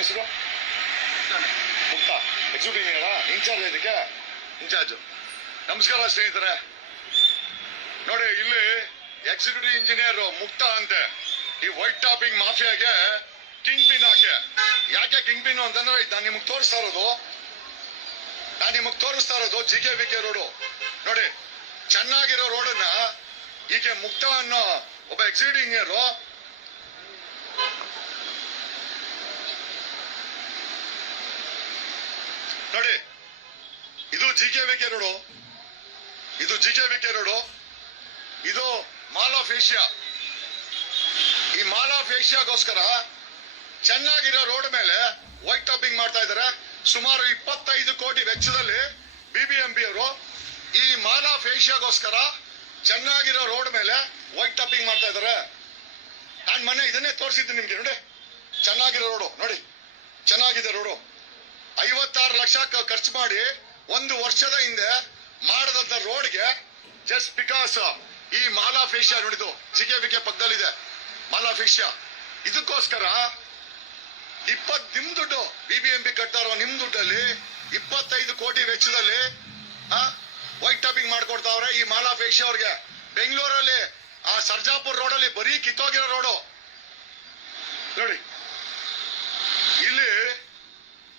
ಹೆಸರು ಮುಕ್ತ executive incharge ಇದಕ್ಕೆ? ಇನ್ಚಾರ್ಜ್. ನಮಸ್ಕಾರ ಸ್ನೇಹಿತರೆ. ನೋಡಿ, ಇಲ್ಲಿ ಎಕ್ಸಿಕ್ಯೂಟಿವ್ ಇಂಜಿನಿಯರ್ ಮುಕ್ತ ಅಂತೆ. ಈ ವೈಟ್ ಟಾಪಿಂಗ್ ಮಾಫಿಯಾಗೆ ಕಿಂಗ್ ಪಿನ್ ಹಾಕೆ. ಯಾಕೆ ಕಿಂಗ್ ಪಿನ್ ಅಂತಂದ್ರೆ, ನಾನು ನಿಮಗೆ ತೋರಿಸ್ತಾ ಇರೋದು. ನಾನು ನಿಮಗೆ ತೋರಿಸ್ತಾ ಇರೋದು G K V K road ನೋಡಿ, ಚೆನ್ನಾಗಿರೋ ರೋಡನ್ನ ಈಕೆ ಮುಕ್ತ ಅನ್ನೋ ಒಬ್ಬ ಎಕ್ಸಿಕ್ಯೂಟಿವ್ ಇಂಜಿನಿಯರ್ ನೋಡಿ, ಇದು G K V K road ಇದು G K V K road ಇದು ಮಾಲ್ ಆಫ್ ಏಷ್ಯಾ ಈ ಮಾಲ್ ಆಫ್ ಏಷ್ಯಾಗೋಸ್ಕರ ಚೆನ್ನಾಗಿರೋ ರೋಡ್ ಮೇಲೆ ವೈಟ್ ಟಾಪಿಂಗ್ ಮಾಡ್ತಾ ಇದ್ದಾರೆ. ಸುಮಾರು ಇಪ್ಪತ್ತೈದು ಕೋಟಿ ವೆಚ್ಚದಲ್ಲಿ ಬಿಬಿಎಂಪಿ ಅವರು ಈ ಮಾಲ್ ಆಫ್ ಏಷ್ಯಾಗೋಸ್ಕರ ಚೆನ್ನಾಗಿರೋ ರೋಡ್ ಮೇಲೆ ವೈಟ್ ಟಾಪಿಂಗ್ ಮಾಡ್ತಾ ಇದ್ದಾರೆ. ನಾನು ಮೊನ್ನೆ ಇದನ್ನೇ ತೋರಿಸಿದ್ದೀನಿ ನಿಮ್ಗೆ, ನೋಡಿ. ಚೆನ್ನಾಗಿರೋ ರೋಡು, ನೋಡಿ. ಚೆನ್ನಾಗಿದೆ ರೋಡು. ಐವತ್ತಾರು ಲಕ್ಷ ಖರ್ಚು ಮಾಡಿ ಒಂದು ವರ್ಷದ ಹಿಂದೆ ಮಾಡದಂತ ರೋಡ್ಗೆ ಜಸ್ಟ್ ಬಿಕಾಸ್ ಈ ಮಾಲಾ ಆಫ್ ಏಷ್ಯಾ ನೋಡಿದು ಜಿಕೆ ಬಿಕೆ ಪಕ್ಕದಲ್ಲಿದೆ ಮಾಲಾ ಆಫ್ ಏಷ್ಯಾ ಇದಕ್ಕೋಸ್ಕರ ಇಪ್ಪತ್ ನಿಮ್ ದುಡ್ಡು ಬಿ ಬಿ ಎಂ ಪಿ ಕಟ್ತಾ ನಿಮ್ ದುಡ್ಡಲ್ಲಿ ಇಪ್ಪತ್ತೈದು ಕೋಟಿ ವೆಚ್ಚದಲ್ಲಿ ವೈಟ್ ಟಾಪಿಂಗ್ ಮಾಡ್ಕೊಡ್ತಾವ್ರೆ ಈ ಮಾಲಾ ಆಫ್ ಏಷ್ಯಾ ಅವ್ರಿಗೆ. ಬೆಂಗಳೂರಲ್ಲಿ, ಆ ಸರ್ಜಾಪುರ್ ರೋಡಲ್ಲಿ ಬರೀ ಕಿತ್ತೋಗಿರೋ ರೋಡು. ನೋಡಿ, ಇಲ್ಲಿ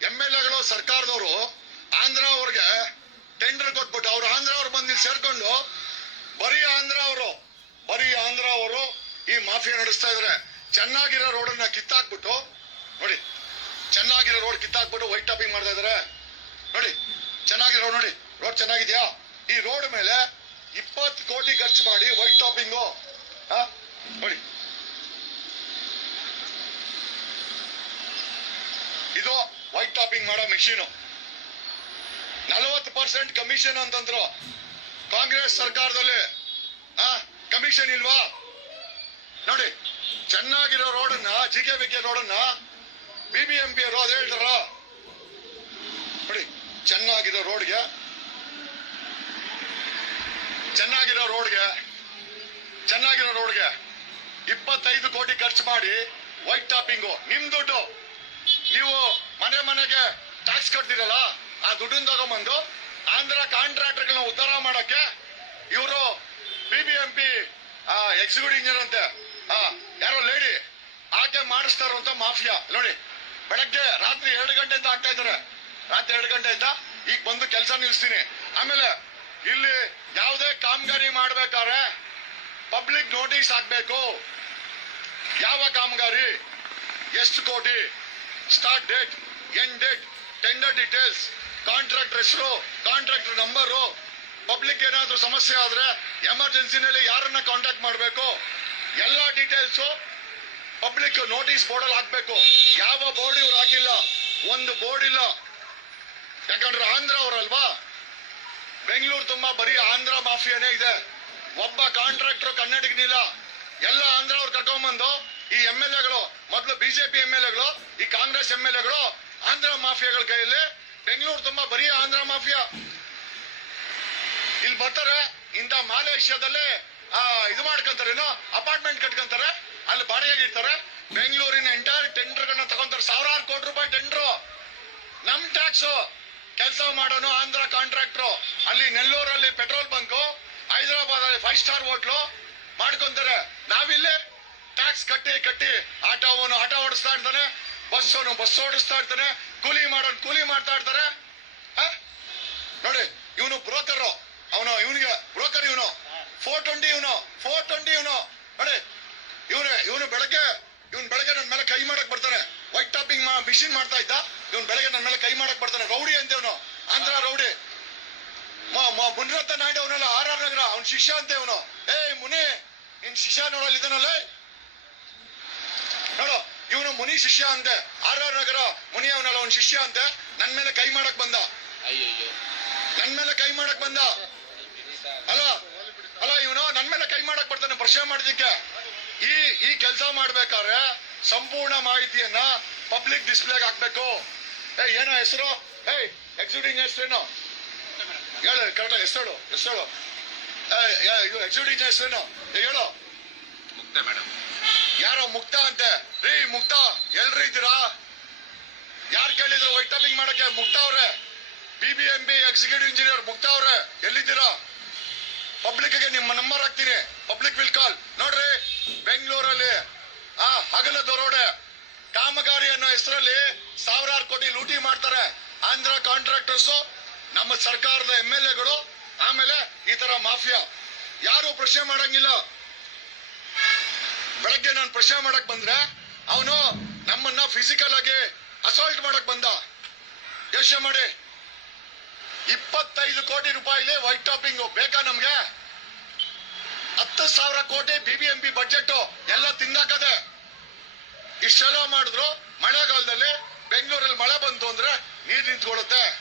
ಎಂ ಎಲ್ ಎಗಳು ಸರ್ಕಾರದವರು ಆಂಧ್ರ ಅವ್ರಿಗೆ ಟೆಂಡರ್ ಕೊಟ್ಬಿಟ್ಟು ಅವ್ರು ಆಂಧ್ರ ಅವ್ರು ಬಂದು ಬರೀ ಆಂಧ್ರ ಅವರು, ಬರೀ ಆಂಧ್ರ ಅವರು ಈ ಮಾಫಿಯಾ ನಡೆಸ್ತಾ ಇದಾರೆ ಚೆನ್ನಾಗಿರೋ ರೋಡನ್ನ ಕಿತ್ತಾಕ್ಬಿಟ್ಟು, ನೋಡಿ, ಚೆನ್ನಾಗಿರೋ ರೋಡ್ ಕಿತ್ತಾಕ್ಬಿಟ್ಟು ವೈಟ್ ಟಾಪಿಂಗ್ ಮಾಡ್ತಾ ಇದಾರೆ. ನೋಡಿ, ಚೆನ್ನಾಗಿರೋ ರೋಡ್ ನೋಡಿ, ರೋಡ್ ಚೆನ್ನಾಗಿದ್ಯಾ? ಈ ರೋಡ್ ಮೇಲೆ ಇಪ್ಪತ್ತು ಕೋಟಿ ಖರ್ಚು ಮಾಡಿ ವೈಟ್ ಟಾಪಿಂಗು ನೋಡಿ. ಇದು ವೈಟ್ ಟಾಪಿಂಗ್ ಮಾಡೋ ಮೆಷಿನು. ನಲವತ್ತು ಪರ್ಸೆಂಟ್ ಕಮಿಷನ್ ಅಂತಂದ್ರು. ಕಾಂಗ್ರೆಸ್ ಸರ್ಕಾರದಲ್ಲಿ ಕಮಿಷನ್ ಇಲ್ವಾ? ನೋಡಿ, ಚೆನ್ನಾಗಿರೋ ರೋಡನ್ನ ಜಿ ಕೆ ಕೆ ರೋಡನ್ನ ಬಿ ಬಿ ಎಂ ಪಿ ಅವರು ಅದು ಹೇಳ್ತಾರ. ನೋಡಿ, ಚೆನ್ನಾಗಿರೋ ರೋಡ್ಗೆ ಚೆನ್ನಾಗಿರೋ ರೋಡ್ಗೆ ಚೆನ್ನಾಗಿರೋ ರೋಡ್ಗೆ ಇಪ್ಪತ್ತೈದು ಕೋಟಿ ಖರ್ಚು ಮಾಡಿ ವೈಟ್ ಟಾಪಿಂಗು ನಿಮ್ ದುಡ್ಡು. ನೀವು ಮನೆ ಮನೆಗೆ ಟ್ಯಾಕ್ಸ್ ಕಟ್ತಿರಲ್ಲ ಆ ದುಡ್ಡನ್ನ ತಗೊಂಬಂದು ಆಂಧ್ರ ಕಾಂಟ್ರಾಕ್ಟರ್ಗಳನ್ನ ಉದ್ಧಾರ ಮಾಡಕ್ಕೆ ಇವರು B B M P executive engineer ಅಂತೆ. ಯಾರೋ ಲೇಡಿ ಆಕೆ ಮಾಡಿಸ್ತಾರ ಅಂತ ಮಾಫಿಯಾ. ನೋಡಿ, ಬೆಳಗ್ಗೆ ರಾತ್ರಿ ಎರಡು ಗಂಟೆಯಿಂದ ಆಗ್ತಾ ಇದಾರೆ ರಾತ್ರಿ ಎರಡು ಗಂಟೆಯಿಂದ ಈಗ ಬಂದು ಕೆಲಸ ನಿಲ್ಲಿಸ್ತೀನಿ ಆಮೇಲೆ ಇಲ್ಲಿ ಯಾವುದೇ ಕಾಮಗಾರಿ ಮಾಡ್ಬೇಕಾದ್ರೆ ಪಬ್ಲಿಕ್ ನೋಟಿಸ್ ಹಾಕ್ಬೇಕು. ಯಾವ ಕಾಮಗಾರಿ? ಎಷ್ಟು ಕೋಟಿ? Start date end date tender details contractor ಹೆಸರು, ಕಾಂಟ್ರಾಕ್ಟರ್ ನಂಬರು. ಪಬ್ಲಿಕ್ ಏನಾದರೂ ಸಮಸ್ಯೆ ಆದರೆ ಎಮರ್ಜೆನ್ಸಿನಲ್ಲಿ ಯಾರನ್ನ ಕಾಂಟ್ಯಾಕ್ಟ್ ಮಾಡಬೇಕು? ಎಲ್ಲ ಡೀಟೇಲ್ಸು ಪಬ್ಲಿಕ್ ನೋಟಿಸ್ ಬೋರ್ಡಲ್ಲಿ ಹಾಕಬೇಕು. ಯಾವ ಬೋರ್ಡ್ ಇವ್ರು ಹಾಕಿಲ್ಲ? ಒಂದು ಬೋರ್ಡ್ ಇಲ್ಲ. ಯಾಕಂದ್ರೆ ಆಂಧ್ರ ಅವರಲ್ವಾ? ಬೆಂಗಳೂರು ತುಂಬಾ ಬರೀ ಆಂಧ್ರ ಮಾಫಿಯಾನೇ ಇದೆ. ಒಬ್ಬ ಕಾಂಟ್ರಾಕ್ಟರ್ ಕನ್ನಡಿಗನಿಲ್ಲ ಎಲ್ಲ ಆಂಧ್ರ ಅವ್ರು ಕರ್ಕೊಂಡ್ಬಂದು ಈ ಎಂ ಎಲ್ ಎಗಳು, ಮೊದಲು ಬಿಜೆಪಿ ಎಂ ಎಲ್ ಎಗಳು, ಈ ಕಾಂಗ್ರೆಸ್ ಎಂ ಎಲ್ ಎಗಳು ಆಂಧ್ರ ಮಾಫಿಯಾಗಳ ಕೈಯಲ್ಲಿ ಬೆಂಗಳೂರು ತುಂಬಾ ಬರೀ ಆಂಧ್ರ ಮಾಫಿಯಾ. ಇಲ್ಲಿ ಬರ್ತಾರೆ ಇಂಥ ಮಾಲೇಷ್ಯಾದಲ್ಲೇ ಇದು ಮಾಡ್ಕೊಂತಾರೇನೋ ಅಪಾರ್ಟ್ಮೆಂಟ್ ಕಟ್ಕೊಂತಾರೆ, ಅಲ್ಲಿ ಬಾಡಿಗೆಗೆ ಇರ್ತಾರೆ ಬೆಂಗಳೂರಿನ ಎಂಟೈರ್ ಟೆಂಡರ್ಗಳನ್ನ ತಗೊಂತಾರೆ, ಸಾವಿರಾರು ಕೋಟಿ ರೂಪಾಯಿ ಟೆಂಡರ್. ನಮ್ ಟ್ಯಾಕ್ಸ್ ಕೆಲಸ ಮಾಡೋನು ಆಂಧ್ರ ಕಾಂಟ್ರಾಕ್ಟ್ರು ಅಲ್ಲಿ ನೆಲ್ಲೂರಲ್ಲಿ ಪೆಟ್ರೋಲ್ ಬಂಕು ಹೈದರಾಬಾದ್ ಅಲ್ಲಿ ಫೈವ್ ಸ್ಟಾರ್ ಹೋಟ್ಲು ಮಾಡ್ಕೊಂತಾರೆ. ನಾವಿಲ್ಲಿ ಟ್ಯಾಕ್ಸ್ ಕಟ್ಟಿ ಕಟ್ಟಿ ಆಟೋವನ್ನು, ಆಟೋ ಓಡಿಸ್ತಾ ಇರ್ತಾನೆ. ಬಸ್ ಅವನು ಬಸ್ ಓಡಿಸ್ತಾ ಇರ್ತಾನೆ, ಕೂಲಿ ಮಾಡೋನು ಕೂಲಿ ಮಾಡ್ತಾ ಇರ್ತಾರೆ? ನೋಡಿ, ಇವನು ಬ್ರೋಕರ್. ಅವನು, ಇವನಿಗೆ ಬ್ರೋಕರ್ ಇವನು. ಫೋರ್ ಟ್ವೆಂಟಿ ಇವನು ಫೋರ್ ಟ್ವೆಂಟಿ ಇವನು. ನೋಡಿ, ಇವನು ಇವನು ಬೆಳಗ್ಗೆ, ಇವನ್ ಬೆಳಗ್ಗೆ ನನ್ನ ಮೇಲೆ ಕೈ ಮಾಡಕ್ ಬರ್ತಾನೆ. ವೈಟ್ ಟಾಪಿಂಗ್ ಮಿಷಿನ್ ಮಾಡ್ತಾ ಇದ್ದ. ಇವನ್ ಬೆಳಗ್ಗೆ ನನ್ನ ಮೇಲೆ ಕೈ ಮಾಡಕ್ ಬರ್ತಾನೆ. ರೌಡಿ ಅಂತ ಇವನು ಆಂಧ್ರ ರೌಡಿ. ಮುನಿರತ್ನ ನಾಯ್ಡು ಅವನಲ್ಲ, ಆರ್ ಆರ್ ನಗರ. ಅವ್ನ ಶಿಷ್ಯ ಅಂತ ಇವನು ಏಯ್ ಮುನಿ, ನಿನ್ ಶಿಷ್ಯ ನೋಡಲ್ಲ ಇವನು ಮುನಿ ಶಿಷ್ಯ ಅಂತೆ ಆರ್ ಆರ್ ನಗರ ಮುನಿ ಅವನಲ್ಲ ಅವ್ನ ಶಿಷ್ಯ ಅಂತೆ ನನ್ ಮೇಲೆ ಕೈ ಮಾಡಕ್ ಬಂದ. ನನ್ ಮೇಲೆ ಕೈ ಮಾಡಕ್ ಬಂದ. ಅಲ್ಲ ಅಲ್ಲ ಇವನು ನನ್ ಮೇಲೆ ಕೈ ಮಾಡಕ್ ಬರ್ತಾನೆ ಪ್ರಶ್ನೆ ಮಾಡಿದಕ್ಕೆ. ಈ ಈ ಕೆಲಸ ಮಾಡ್ಬೇಕಾದ್ರೆ ಸಂಪೂರ್ಣ ಮಾಹಿತಿಯನ್ನ ಪಬ್ಲಿಕ್ ಡಿಸ್ಪ್ಲೇಗೆ ಹಾಕ್ಬೇಕು. ಏ ಏನೋ ಹೆಸರು? ಏಯ್ ಎಕ್ಸಿಕ್ಯೂಟಿವ್ ಹೆಸರೇನು? ಹೇಳು ಕರೆಕ್ಟ್ ಹೆಸರು ಹೆಸರು ಎಕ್ಸಿಕ್ಯೂಟಿವ್ ಹೆಸರೇನು? ಹೇಳು. ಮುಕ್ತ ಮೇಡಮ್ ಯಾರೋ ಮುಕ್ತ ಅಂತೆ. ರೀ, ಮುಕ್ತ, ಎಲ್ರಿ ಇದ್ದೀರಾ? ವೈಟ್ ಟಾಪಿಂಗ್ ಮಾಡಕ್ಕೆ ಮುಕ್ತಾವ್ರೆ B B M P executive engineer Mukta ಅವ್ರೆ. ಎಲ್ಲಿದ್ದೀರಾ? ಪಬ್ಲಿಕ್ಗೆ ನಿಮ್ಮ ನಂಬರ್ ಹಾಕ್ತೀನಿ. ಪಬ್ಲಿಕ್ ವಿಲ್ ಕಾಲ್ ನೋಡ್ರಿ, ಬೆಂಗಳೂರಲ್ಲಿ, ಆ, ಹಗಲ ದರೋಡೆ ಕಾಮಗಾರಿ ಅನ್ನೋ ಹೆಸರಲ್ಲಿ ಸಾವಿರಾರು ಕೋಟಿ ಲೂಟಿ ಮಾಡ್ತಾರೆ ಆಂಧ್ರ ಕಾಂಟ್ರಾಕ್ಟರ್ಸ್, ನಮ್ಮ ಸರ್ಕಾರದ ಎಂ ಎಲ್ ಎಗಳು, ಆಮೇಲೆ ಈ ತರ ಮಾಫಿಯಾ. ಯಾರು ಪ್ರಶ್ನೆ ಮಾಡಂಗಿಲ್ಲ. ಬೆಳಗ್ಗೆ ನಾನು ಪ್ರಶ್ನೆ ಮಾಡಕ್ ಬಂದ್ರೆ, ಅವನು ನಮ್ಮನ್ನ ಫಿಸಿಕಲ್ ಆಗಿ ಅಸಾಲ್ಟ್ ಮಾಡಕ್ ಬಂದ. ಯೋಚನೆ ಮಾಡಿ. ಇಪ್ಪತ್ತೈದು ಕೋಟಿ ರೂಪಾಯಿಲಿ ವೈಟ್ ಟಾಪಿಂಗ್ ಬೇಕಾ ನಮ್ಗೆ? ಹತ್ತು ಸಾವಿರ ಕೋಟಿ ಬಿಬಿಎಂಪಿ ಬಜೆಟ್ ಎಲ್ಲ ತಿಂದಾಕದೆ. ಇಷ್ಟೆಲ್ಲ ಮಾಡಿದ್ರು, ಮಳೆಗಾಲದಲ್ಲಿ ಬೆಂಗಳೂರಲ್ಲಿ ಮಳೆ ಬಂತು ಅಂದ್ರೆ ನೀರು ನಿಂತ್ಕೊಳ್ಳುತ್ತೆ.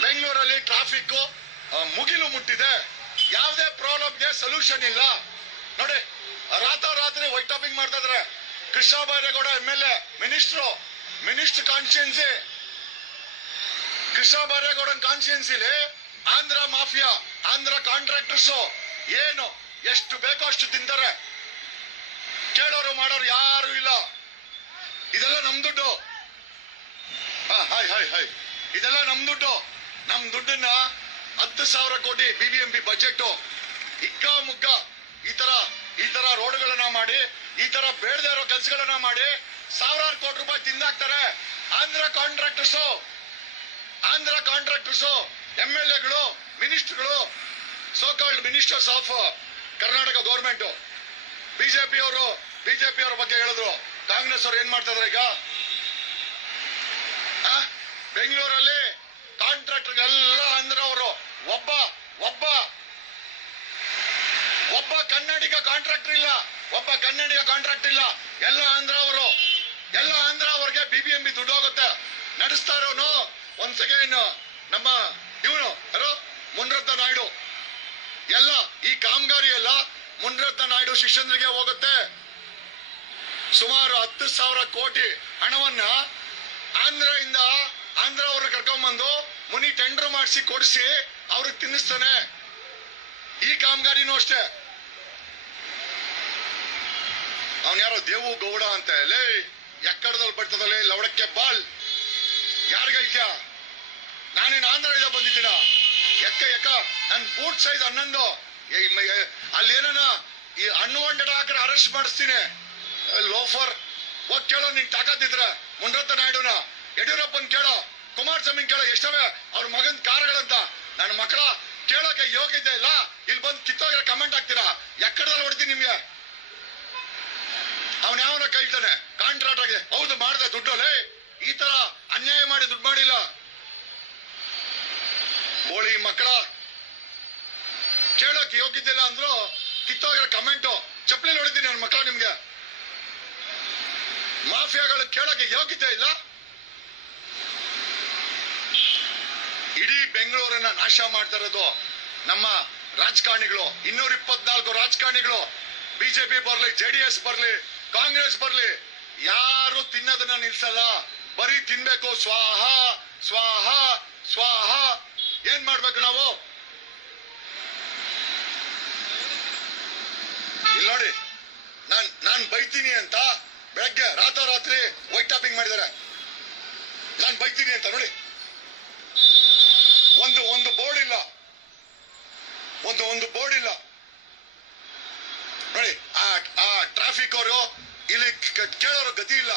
ಬೆಂಗಳೂರಲ್ಲಿ ಟ್ರಾಫಿಕ್ ಮುಗಿಲು ಮುಟ್ಟಿದೆ. ಯಾವುದೇ ಪ್ರಾಬ್ಲಮ್ಗೆ ಸೊಲ್ಯೂಷನ್ ಇಲ್ಲ. ನೋಡಿ ರಾತ್ರಿ ವೈಟ್ ಟಾಪಿಂಗ್ ಮಾಡ್ತಾ ಇದ್ರೆ. Krishna Byregowda M L A minister minister constituency Krishna ಬೈರೇಗೌಡನ ಕಾನ್ಸ್ಟಿಟ್ಯೂನ್ಸಿಲಿ ಆಂಧ್ರ ಮಾಫಿಯಾ, ಆಂಧ್ರ ಕಾಂಟ್ರಾಕ್ಟರ್ಸ್ ಏನು, ಎಷ್ಟು ಬೇಕೋ ಅಷ್ಟು ತಿಂತಾರೆ. ಕೇಳೋರು, ಮಾಡೋರು ಯಾರು ಇಲ್ಲ. ಇದೆಲ್ಲ ನಮ್ ದುಡ್ಡು. Hi hi hi. ಇದೆಲ್ಲ ನಮ್ ದುಡ್ಡು. ನಮ್ ದುಡ್ಡನ್ನ ಹತ್ತು ಸಾವಿರ ಕೋಟಿ ಬಿಬಿಎಂಪಿ ಬಜೆಟ್ ಇಕ್ಕ ಮುಗ್ಗ ಈ ತರ ಈ ತರ ರೋಡ್ಗಳನ್ನ ಮಾಡಿ, ಈ ತರ ಬೇಡದೇ ಇರೋ ಕೆಲಸಗಳನ್ನ ಮಾಡಿ ಸಾವಿರಾರು ಕೋಟಿ ರೂಪಾಯಿ ತಿಂದಾಕ್ತಾರೆ. Andhra contractors Andhra contractors, M L ಎಗಳು, ಮಿನಿಸ್ಟರ್ಗಳು so called ministers of Karnataka government. BJP ಅವರು ಬಿಜೆಪಿ ಅವರ ಬಗ್ಗೆ ಹೇಳಿದ್ರು. ಕಾಂಗ್ರೆಸ್ ಅವ್ರು ಏನ್ ಮಾಡ್ತಾ ಇದಾರೆ ಈಗ? ಬೆಂಗಳೂರಲ್ಲಿ ಕಾಂಟ್ರಾಕ್ಟರ್ ಎಲ್ಲ ಆಂಧ್ರ ಅವರು ಒಬ್ಬ ಒಬ್ಬ. ಒಬ್ಬ ಕನ್ನಡಿಗ ಕಾಂಟ್ರಾಕ್ಟರ್ ಇಲ್ಲ, ಒಬ್ಬ ಕನ್ನಡಿಗ ಕಾಂಟ್ರಾಕ್ಟ್ ಇಲ್ಲ. ಎಲ್ಲ ಆಂಧ್ರ ಅವರು, ಎಲ್ಲ ಆಂಧ್ರ ಅವ್ರಿಗೆ ಬಿಬಿಎಂಬಿ ದುಡ್ಡು ಹೋಗುತ್ತೆ. ನಡೆಸ್ತಾರೋನು ಒಂದ್ ಸೆಕೆಂಡ್ ನಮ್ಮ ಇವನು, ಯಾರು? ಮುನ್ರತ್ನ ನಾಯ್ಡು. ಎಲ್ಲ, ಈ ಕಾಮಗಾರಿ ಎಲ್ಲ ಮುನ್ರತ್ನ ನಾಯ್ಡು ಶಿಷ್ಯಂದ್ರಿಗೆ ಹೋಗುತ್ತೆ. ಸುಮಾರು ಹತ್ತು ಸಾವಿರ ಕೋಟಿ ಹಣವನ್ನ ಆಂಧ್ರದಿಂದ ಆಂಧ್ರ ಅವ್ರ ಕರ್ಕೊಂಡ್ಬಂದು ಮುನಿ ಟೆಂಡರ್ ಮಾಡಿಸಿ ಕೊಡಿಸಿ ಅವ್ರಿಗೆ ತಿನ್ನಿಸ್ತಾನೆ. ಈ ಕಾಮಗಾರಿನೂ ಅಷ್ಟೇ ಅವನ್ ಯಾರೋ ದೇವು ಗೌಡ ಅಂತ ಲೇ ಎಕ್ಕಡದಲ್ಲಿ ಬರ್ತದಲ್ಲೇ ಲವಡಕ್ಕೆ ಬಾಲ್ ಯಾರಿಗೈತ್ಯ ನಾನೇನು ಆಂಧ್ರದಿಂದ ಬಂದಿದ್ದೀನ. ಎಕ್ಕ ಎಕ್ಕ ನನ್ನ ಬೂಟ್ ಸೈಜ್ ಹನ್ನೊಂದು. ಅಲ್ಲಿ ಏನನ ಈ ಅನ್ವಾಂಟೆಡ್ ಹಾಕಿದ್ರೆ ಅರೆಸ್ಟ್ ಮಾಡಿಸ್ತೀನಿ. ಲೋಫರ್, ಹೋಗಿ ಕೇಳೋ, ನಿನ್ ತಾಕತ್ತಿದ್ರ. ಮುನ್ರತ್ನ ನಾಯ್ಡುನ. ಯಡಿಯೂರಪ್ಪನ್ ಕೇಳೋ, ಕುಮಾರಸ್ವಾಮಿ ಕೇಳೋ ಎಷ್ಟವೇ? ಅವ್ರ ಮಗನ್ ಕಾರ್ಗಳಂತ. ನನ್ನ ಮಕ್ಕಳ ಕೇಳೋಕೆ ಯೋಗ್ಯತೆ ಇಲ್ಲ. ಇಲ್ಲಿ ಬಂದು ಕಿತ್ತೋಗಿರೋ ಕಮೆಂಟ್ ಹಾಕ್ತೀರಾ? ಎಕ್ಕಡದಲ್ಲಿ ಹೊಡ್ತೀನಿ ನಿಮ್ಗೆ. ಅವನ್ ಯಾವನ ಕೈತಾನೆ ಕಾಂಟ್ರಾಕ್ಟ್ ಆಗಿದೆ ಹೌದು, ಮಾಡಿದೆ ದುಡ್ಡು ಲೇ ಈ ತರ ಅನ್ಯಾಯ ಮಾಡಿ ದುಡ್ಡು ಮಾಡಿಲ್ಲ. ಬೋಳಿ ಮಕ್ಕಳ, ಕೇಳಕ್ ಇಲ್ಲ ಅಂದ್ರು ಕಿತ್ತೋಗಿರೋ ಕಮೆಂಟು ಚಪ್ಪಲಿ ನೋಡಿದ್ದೀನಿ ನನ್ನ ಮಕ್ಕಳ ನಿಮ್ಗೆ. ಮಾಫಿಯಾಗಳು ಕೇಳಕ್ಕೆ ಯೋಗ್ಯತೆ ಇಲ್ಲ. ಇಡೀ ಬೆಂಗಳೂರನ್ನ ನಾಶ ಮಾಡ್ತಾ ಇರೋದು ನಮ್ಮ ರಾಜಕಾರಣಿಗಳು. ಇನ್ನೂರ ಇಪ್ಪತ್ನಾಲ್ಕು ರಾಜಕಾರಣಿಗಳು. ಬಿಜೆಪಿ ಬರ್ಲಿ ಜೆಡಿಎಸ್ ಬರ್ಲಿ ಕಾಂಗ್ರೆಸ್ ಬರ್ಲಿ. ಯಾರು ತಿನ್ನೋದನ್ನ ನಿಲ್ಸಲ್ಲ. ಬರೀ ತಿನ್ಬೇಕು. ಸ್ವಾಹ ಸ್ವಾಹ ಸ್ವಾಹ. ಏನ್ ಮಾಡ್ಬೇಕು ನಾವು? ಇಲ್ಲಿ ನೋಡಿ. ನಾನ್ ನಾನ್ ಬೈತೀನಿ ಅಂತ ಬೆಳಗ್ಗೆ ರಾತ್ರೋರಾತ್ರಿ ವೈಟ್ ಟಾಪಿಂಗ್ ಮಾಡಿದ್ದಾರೆ. ನಾನ್ ಬೈತೀನಿ ಅಂತ ನೋಡಿ. ಒಂದು ಒಂದು ಬೋರ್ಡ್ ಇಲ್ಲ. ಒಂದು ಒಂದು ಬೋರ್ಡ್ ಇಲ್ಲ ನೋಡಿ ಆ ಆ ಟ್ರಾಫಿಕ್ ಅವರು ಇಲ್ಲಿ ಕೇಳೋರು ಗತಿ ಇಲ್ಲ.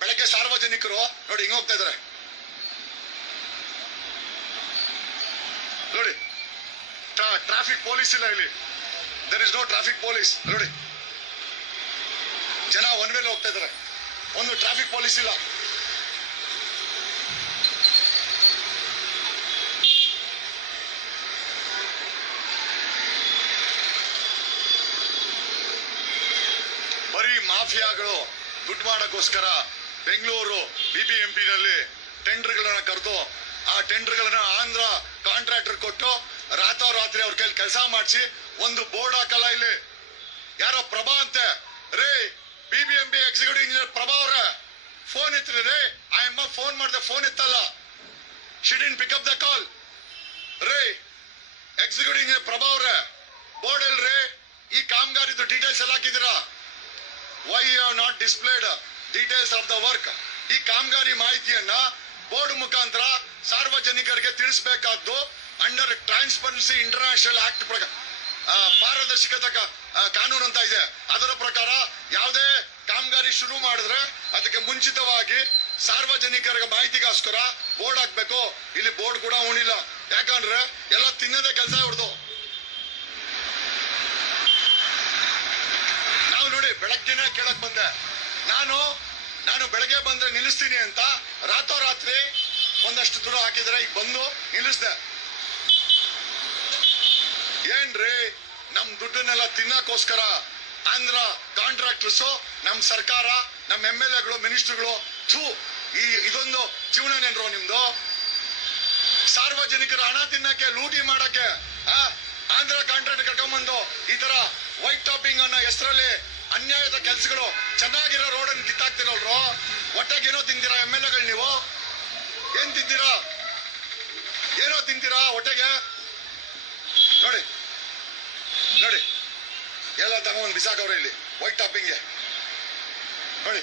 ಬೆಳಗ್ಗೆ ಸಾರ್ವಜನಿಕರು ನೋಡಿ ಹಿಂಗ ಹೋಗ್ತಾ ಇದಾರೆ. ನೋಡಿ ಟ್ರಾಫಿಕ್ ಪೊಲೀಸ್ ಇಲ್ಲ ಇಲ್ಲಿ. There is no traffic police ನೋಡಿ, ಜನ ಒನ್ ವೇಲ್ ಹೋಗ್ತಾ ಇದಾರೆ. ಒಂದು ಟ್ರಾಫಿಕ್ ಪೊಲೀಸ್ ಇಲ್ಲ ಬರೀ ಮಾಫಿಯಾಗಳು ದುಡ್ಡು ಮಾಡಕ್ಕೋಸ್ಕರ ಬೆಂಗಳೂರು ಬಿಬಿಎಂಪಿ ನಲ್ಲಿ ಟೆಂಡರ್ಗಳನ್ನು ಕರೆದು, ಆ ಟೆಂಡರ್ಗಳನ್ನು ಆಂಧ್ರ ಕಾಂಟ್ರಾಕ್ಟರ್ ಕೊಟ್ಟು ರಾತ್ರೋರಾತ್ರಿ ಅವ್ರ ಕೈಲಿ ಕೆಲಸ ಮಾಡಿಸಿ ಒಂದು ಬೋರ್ಡ್ ಹಾಕಲ್ಲ ಇಲ್ಲಿ. ಯಾರೋ ಪ್ರಭಾ ಅಂತ. ರೇ, ಬಿಬಿಎಂಪಿ ಎಕ್ಸಿಕ್ಯೂಟಿವ್ ಇಂಜಿನಿಯರ್ ಪ್ರಭಾ ಅವ್ರ ಫೋನ್ ಎತ್ತಿರಿ. ರೇ, ಆ ಅಮ್ಮ ಫೋನ್ ಮಾಡಿದೆ ಫೋನ್ ಎತ್ತಲ್ಲ. ಶಿಡಿನ್ ಪಿಕಪ್ ದ ಕಾಲ್ ರೇ ಎಕ್ಸಿಕ್ಯೂಟಿವ್ ಇಂಜಿನಿಯರ್ ಪ್ರಭಾ ಅವ್ರೆ, ಬೋರ್ಡ್ ಎಲ್ರಿ, ಈ ಕಾಮಗಾರಿದು ಡೀಟೇಲ್ಸ್ ಎಲ್ಲ ಹಾಕಿದ್ದೀರಾ? Why you not displayed details of the work ಈ ಕಾಮಗಾರಿ ಮಾಹಿತಿಯನ್ನ ಬೋರ್ಡ್ ಮುಖಾಂತರ ಸಾರ್ವಜನಿಕರಿಗೆ ತಿಳಿಸಬೇಕಾದ್ದು ಅಂಡರ್ ಟ್ರಾನ್ಸ್ಪರೆನ್ಸಿ ಇಂಟರ್ನ್ಯಾಷನಲ್ ಆಕ್ಟ್ ಪ್ರಕಾರ ಪಾರದರ್ಶಕತೆ ಕಾನೂನು ಅಂತ ಇದೆ. ಅದರ ಪ್ರಕಾರ ಯಾವುದೇ ಕಾಮಗಾರಿ ಶುರು ಮಾಡಿದ್ರೆ ಅದಕ್ಕೆ ಮುಂಚಿತವಾಗಿ ಸಾರ್ವಜನಿಕರಿಗೆ ಮಾಹಿತಿಗೋಸ್ಕರ ಬೋರ್ಡ್ ಹಾಕ್ಬೇಕು. ಇಲ್ಲಿ ಬೋರ್ಡ್ ಕೂಡ ಉಣಿಲ್ಲ ಯಾಕಂದ್ರೆ ಎಲ್ಲ ತಿನ್ನದೇ ಕೆಲಸ ಇವ್ರದು ನಾವು ನೋಡಿ ಬೆಳಗ್ಗೆನೆ ಕೇಳಕ್ ಬಂದೆ. ನಾನು ನಾನು ಬೆಳಗ್ಗೆ ಬಂದ್ರೆ ನಿಲ್ಲಿಸ್ತೀನಿ ಅಂತ ರಾತ್ರೋರಾತ್ರಿ ಒಂದಷ್ಟು ದೂರ ಹಾಕಿದ್ರೆ ಈಗ ಬಂದು ನಿಲ್ಲಿಸ್ದೆ. ಏನ್ರಿ, ನಮ್ ದುಡ್ಡನ್ನೆಲ್ಲ ತಿನ್ನಕ್ಕೋಸ್ಕರ ಆಂಧ್ರ ಕಾಂಟ್ರಾಕ್ಟರ್ಸ್, ನಮ್ ಸರ್ಕಾರ, ನಮ್ ಎಂ ಎಲ್ ಎಗಳು, ಮಿನಿಸ್ಟರ್ಗಳು, ಥೂ, ಈ, ಇದೊಂದು ಜೀವನನೇನ್ರೋ ನಿಮ್ದು. ಸಾರ್ವಜನಿಕರ ಹಣ ತಿನ್ನಕ್ಕೆ, ಲೂಟಿ ಮಾಡಕ್ಕೆ ಆಂಧ್ರ ಕಾಂಟ್ರಾಕ್ಟ್ ಕರ್ಕೊಂಬಂದು ಈ ತರ ವೈಟ್ ಟಾಪಿಂಗ್ ಅನ್ನೋ ಹೆಸರಲ್ಲಿ ಅನ್ಯಾಯದ ಕೆಲಸಗಳು ಚೆನ್ನಾಗಿರೋ ರೋಡ್ ಅನ್ನು ಕಿತ್ತಾಕ್ತಿರೋರು ಒಟ್ಟಾಗಿ ಏನೋ ತಿಂತೀರಾ ಎಂ ಎಲ್ ಎಗಳು ನೀವು? ಏನ್ ತಿಂದಿರಾ? ಏನೋ ತಿಂತೀರಾ ಹೊಟ್ಟೆಗೆ? ನೋಡಿ ನೋಡಿ. ಎಲ್ಲ ತಗೊಂಡ್ ಬಿಸಾಕವ್ರೆ ಇಲ್ಲಿ ವೈಟ್ ಟಾಪಿಂಗ್ಗೆ ನೋಡಿ.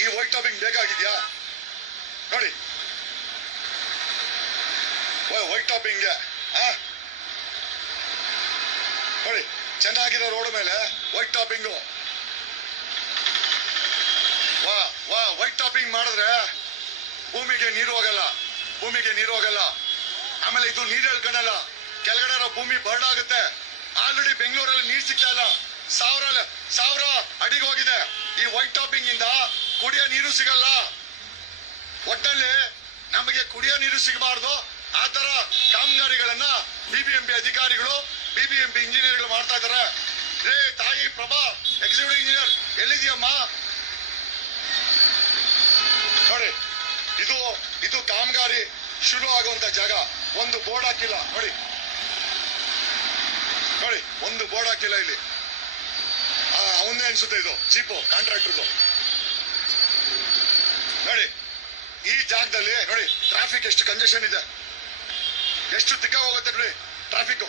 ಈ ವೈಟ್ ಟಾಪಿಂಗ್ ಬೇಕಾಗಿದ್ಯಾ? ನೋಡಿ. ವೈಟ್ ಟಾಪಿಂಗ್ಗೆ ನೋಡಿ ಚೆನ್ನಾಗಿರೋ ರೋಡ್ ಮೇಲೆ. ವೈಟ್ ಟಾಪಿಂಗು ವಾ ವಾ ವೈಟ್ ಟಾಪಿಂಗ್ ಮಾಡಿದ್ರೆ ಭೂಮಿಗೆ ನೀರು ಹೋಗಲ್ಲ, ಭೂಮಿಗೆ ನೀರು ಹೋಗಲ್ಲ. ಆಮೇಲೆ ಇದು ನೀರು ಎಳ್ಕೊಳಲ್ಲ ಕೆಳಗಡೆ ಭೂಮಿ ಬರ್ಡ್ ಆಗುತ್ತೆ. ಆಲ್ರೆಡಿ ಬೆಂಗಳೂರಲ್ಲಿ ನೀರು ಸಿಗ್ತಾ ಇಲ್ಲ. ಸಾವಿರ ಸಾವಿರ ಅಡಿಗೆ ಹೋಗಿದೆ. ಈ ವೈಟ್ ಟಾಪಿಂಗ್ ಇಂದ ಕುಡಿಯೋ ನೀರು ಸಿಗಲ್ಲ. ಒಟ್ಟಲ್ಲಿ ನಮಗೆ ಕುಡಿಯೋ ನೀರು ಸಿಗಬಾರ್ದು. ಆ ತರ ಕಾಮಗಾರಿಗಳನ್ನ ಬಿಬಿಎಂಪಿ ಅಧಿಕಾರಿಗಳು ಬಿಬಿಎಂಪಿ ಇಂಜಿನಿಯರ್ಗಳು ಮಾಡ್ತಾ ಇದಾರೆ. ರೇ ತಾಯಿ ಪ್ರಭಾ ಎಕ್ಸಿಕ್ಯೂಟಿವ್ ಇಂಜಿನಿಯರ್ ಎಲ್ಲಿದೆಯಮ್ಮ ನೋಡಿ, ಇದು ಇದು ಕಾಮಗಾರಿ ಶುರು ಆಗುವಂತ ಜಾಗ. ಒಂದು ಬೋರ್ಡ್ ಹಾಕಿಲ್ಲ. ನೋಡಿ. ನೋಡಿ, ಒಂದು ಬೋರ್ಡ್ ಹಾಕಿಲ್ಲ ಇಲ್ಲಿ. ಅವನ್ನೇ ಅನ್ಸುತ್ತೆ ಇದು. ಚೀಪು ಕಾಂಟ್ರಾಕ್ಟರ್ದು ನೋಡಿ, ಈ ಜಾಗದಲ್ಲಿ, ನೋಡಿ ಟ್ರಾಫಿಕ್ ಎಷ್ಟು ಕಂಜೆಷನ್ ಇದೆ. ಎಷ್ಟು ತಿಕ್ಕ ಹೋಗುತ್ತೆ ನೋಡಿ ಟ್ರಾಫಿಕ್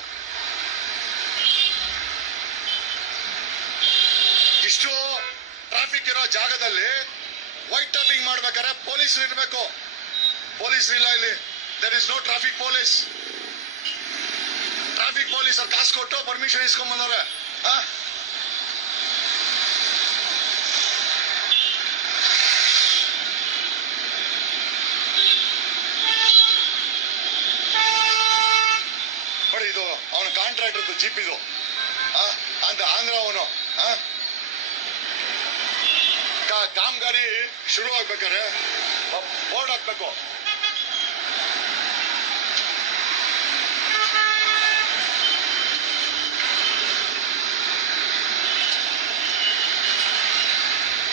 ಇಷ್ಟು ಟ್ರಾಫಿಕ್ ಇರೋ ಜಾಗದಲ್ಲಿ ವೈಟ್ ಟಾಪಿಂಗ್ ಮಾಡ್ಬೇಕಾದ್ರೆ ಪೊಲೀಸರು ಇರಬೇಕು. ಪೊಲೀಸರು ಇಲ್ಲ ಇಲ್ಲಿ. There is no traffic police traffic police ಅವ್ರು ಕಾಸು ಕೊಟ್ಟು ಪರ್ಮಿಷನ್ ಇಸ್ಕೊಂಡ್ ಬಂದವ್ರೆ. ಆ? ನೋಡಿ ಇದು ಅವನ ಕಾಂಟ್ರಾಕ್ಟರ್ ಜೀಪ್ ಇದು? ಅಂತ ಆಂಧ್ರ ಅವನು. ಕಾಮಗಾರಿ ಶುರು ಆಗ್ಬೇಕಾದ್ರೆ ಬೋರ್ಡ್ ಹಾಕ್ಬೇಕು.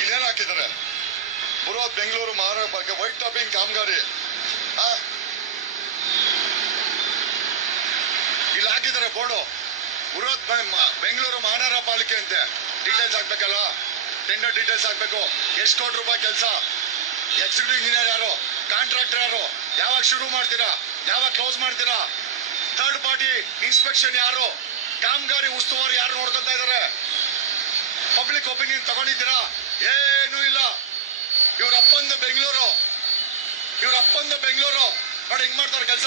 ಇಲ್ಲೇನು ಹಾಕಿದ್ದಾರೆ? ಬೃಹತ್ ಬೆಂಗಳೂರು ಮಹಾನಗರ ವೈಟ್ ಟಾಪಿಂಗ್ ಕಾಮಗಾರಿ? ಇಲ್ಲಿ ಹಾಕಿದ್ದಾರೆ ಬೋರ್ಡು. ಬೃಹತ್ ಬೆಂಗಳೂರು ಮಹಾನಗರ ಪಾಲಿಕೆ ಅಂತೆ ಡೀಟೇಲ್ಸ್ ಹಾಕ್ಬೇಕಲ್ಲ? ಟೆಂಡರ್ ಡೀಟೇಲ್ಸ್ ಹಾಕ್ಬೇಕು. ಎಷ್ಟು ಕೋಟಿ ರೂಪಾಯಿ ಕೆಲಸ? ಎಕ್ಸಿಕ್ಯೂಟಿವ್ ಇಂಜಿನಿಯರ್ ಯಾರು? ಕಾಂಟ್ರಾಕ್ಟರ್ ಯಾರು? ಯಾವಾಗ ಶುರು ಮಾಡ್ತೀರಾ? ಯಾವಾಗ ಕ್ಲೋಸ್ ಮಾಡ್ತೀರಾ? ಥರ್ಡ್ ಪಾರ್ಟಿ ಇನ್ಸ್ಪೆಕ್ಷನ್ ಯಾರು? ಕಾಮಗಾರಿ ಉಸ್ತುವಾರಿ ಯಾರು ನೋಡ್ಕೊಂತ ಇದ್ದಾರೆ ಪಬ್ಲಿಕ್ ಒಪಿನಿಯನ್ ತಗೊಂಡಿದ್ದೀರಾ? ಏನೂ ಇಲ್ಲ. ಇವ್ರ ಅಪ್ಪಂದ ಬೆಂಗಳೂರು. ಇವ್ರ ಅಪ್ಪಂದ ಬೆಂಗಳೂರು. ನೋಡಿ, ಹಿಂಗ್ ಮಾಡ್ತಾರೆ ಕೆಲಸ?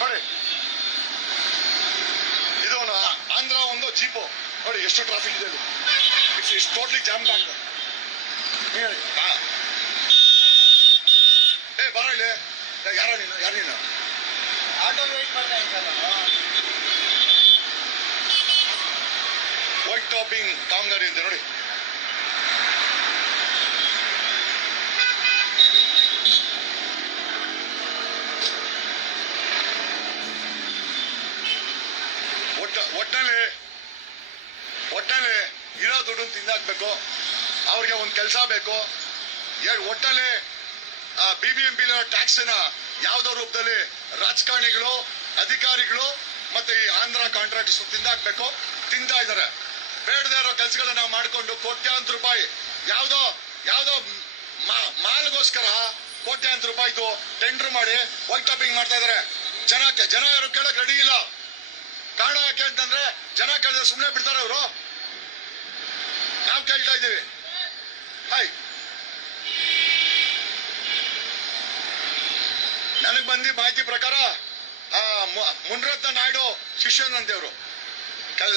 ನೋಡಿ. ಇದು ಆಂಧ್ರ ಒಂದು ಜೀಪು. ನೋಡಿ, ಎಷ್ಟು ಟ್ರಾಫಿಕ್ ಇದೆ it's it's totally jam back ಏ ಬರ ಇಲ್ಲಿ ಯಾರ ನೀನು? ಯಾರು ನೀನು? ಆಟೋ ವೇಟ್ ಮಾಡ್ತಾ ಇದ್ದಲ್ಲ ವೈಟ್ ಟಾಪಿಂಗ್ ಕಾಮಗಾರಿ ಇದೆ ನೋಡಿ ಒಟ್ಟ ಒಟ್ಟಲ್ಲಿ ಒಟ್ಟಲ್ಲಿ ಇರೋ ದುಡ್ಡನ್ನು ತಿಂದಾಕ್ಬೇಕು ಅವ್ರಿಗೆ ಒಂದು ಕೆಲಸ ಬೇಕು. ಎರಡು ಒಟ್ಟಲ್ಲಿ ಬಿ ಬಿ ಎಂ ಪಿ ಟ್ಯಾಕ್ಸಿನ ಯಾವುದೋ ರೂಪದಲ್ಲಿ ರಾಜಕಾರಣಿಗಳು, ಅಧಿಕಾರಿಗಳು ಮತ್ತೆ ಈ ಆಂಧ್ರ ಕಾಂಟ್ರಾಕ್ಟರ್ಸ್ ತಿಂದಾಕ್ಬೇಕು ತಿಂತಾ ಇದ್ದಾರೆ ಬೇಡದೇ ಇರೋ ಕೆಲಸಗಳನ್ನ ಮಾಡ್ಕೊಂಡು ಕೋಟ್ಯಾಂತರ ರೂಪಾಯಿ ಯಾವುದೋ ಯಾವುದೋ ಮಾಲ್ಗೋಸ್ಕರ ಕೋಟ್ಯಾಂತರ ರೂಪಾಯಿದು ಟೆಂಡರ್ ಮಾಡಿ ವೈಟ್ ಟಾಪಿಂಗ್ ಮಾಡ್ತಾ ಇದ್ದಾರೆ ಜನಕ್ಕೆ, ಜನ ಯಾರು ಕೇಳಕ್ ರೆಡಿ ಇಲ್ಲ. ಕಾರಣ ಯಾಕೆ ಅಂತಂದ್ರೆ, ಜನ ಕೇಳಿದ್ರೆ ಸುಮ್ಮನೆ ಬಿಡ್ತಾರೆ ಅವರು ನಾವು ಕೇಳ್ತಾ ಇದ್ದೀವಿ. ಹಾಯ್ ನನಗೆ ಬಂದಿ ಮಾಹಿತಿ ಪ್ರಕಾರ, ಆ ಮುನ್ರತ್ನ ನಾಯ್ಡು ಶಿಷ್ಯನಂದೇವರು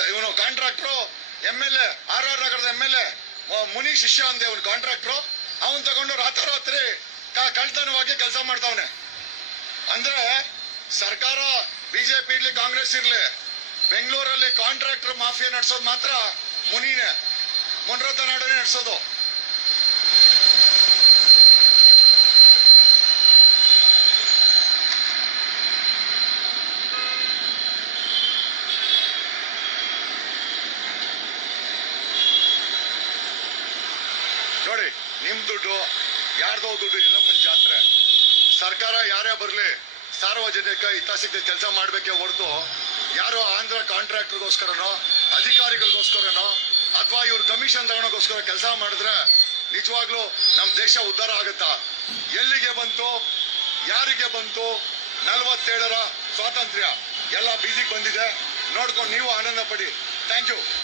ಇವನು contractor M L A R R ನಗರದ ಎಂ ಎಲ್ ಎ ಮುನಿ ಶಿಷ್ಯ ಅಂದೆ ಅವನು ಕಾಂಟ್ರಾಕ್ಟ್ರು ಅವನು ತಗೊಂಡು ರಾತ್ರೋರಾತ್ರಿ ಕಳ್ತನವಾಗಿ ಕೆಲಸ ಮಾಡ್ತಾವನೆ. ಅಂದ್ರೆ, ಸರ್ಕಾರ ಬಿಜೆಪಿ ಇರ್ಲಿ, ಕಾಂಗ್ರೆಸ್ ಇರ್ಲಿ, ಬೆಂಗಳೂರಲ್ಲಿ ಕಾಂಟ್ರಾಕ್ಟರ್ ಮಾಫಿಯಾ ನಡೆಸೋದು ಮಾತ್ರ ಮುನಿನೇ. ಮುನ್ರತ್ನ ನಾಡನೆ ನಡೆಸೋದು. ನೋಡಿ, ನಿಮ್ ದುಡ್ಡು, ಯಾರ್ದೋ ದುಡ್ಡು ಎಲ್ಲಮ್ಮನ ಜಾತ್ರೆ. ಸರ್ಕಾರ ಯಾರೇ ಬರಲಿ, ಸಾರ್ವಜನಿಕ ಹಿತಾಸಕ್ತಿ ಕೆಲಸ ಮಾಡಬೇಕೆ ಹೊರತು, ಯಾರೋ ಆಂಧ್ರ ಕಾಂಟ್ರಾಕ್ಟರ್ಗೋಸ್ಕರನೋ ಅಧಿಕಾರಿಗಳಿಗೋಸ್ಕರನೋ ಅಥವಾ ಇವ್ರು ಕಮಿಷನ್ ತಗೋಣಕ್ಕೋಸ್ಕರ ಕೆಲಸ ಮಾಡಿದ್ರೆ ನಿಜವಾಗ್ಲೂ ನಮ್ಮ ದೇಶ ಉದ್ಧಾರ ಆಗುತ್ತಾ? ಎಲ್ಲಿಗೆ ಬಂತು? ಯಾರಿಗೆ ಬಂತು? ನಲವತ್ತೇಳರ ಸ್ವಾತಂತ್ರ್ಯ ಎಲ್ಲ ಬೀದಿಗೆ ಬಂದಿದೆ. ನೋಡ್ಕೊಂಡು ನೀವು ಆನಂದ ಪಡಿ ಥ್ಯಾಂಕ್ ಯು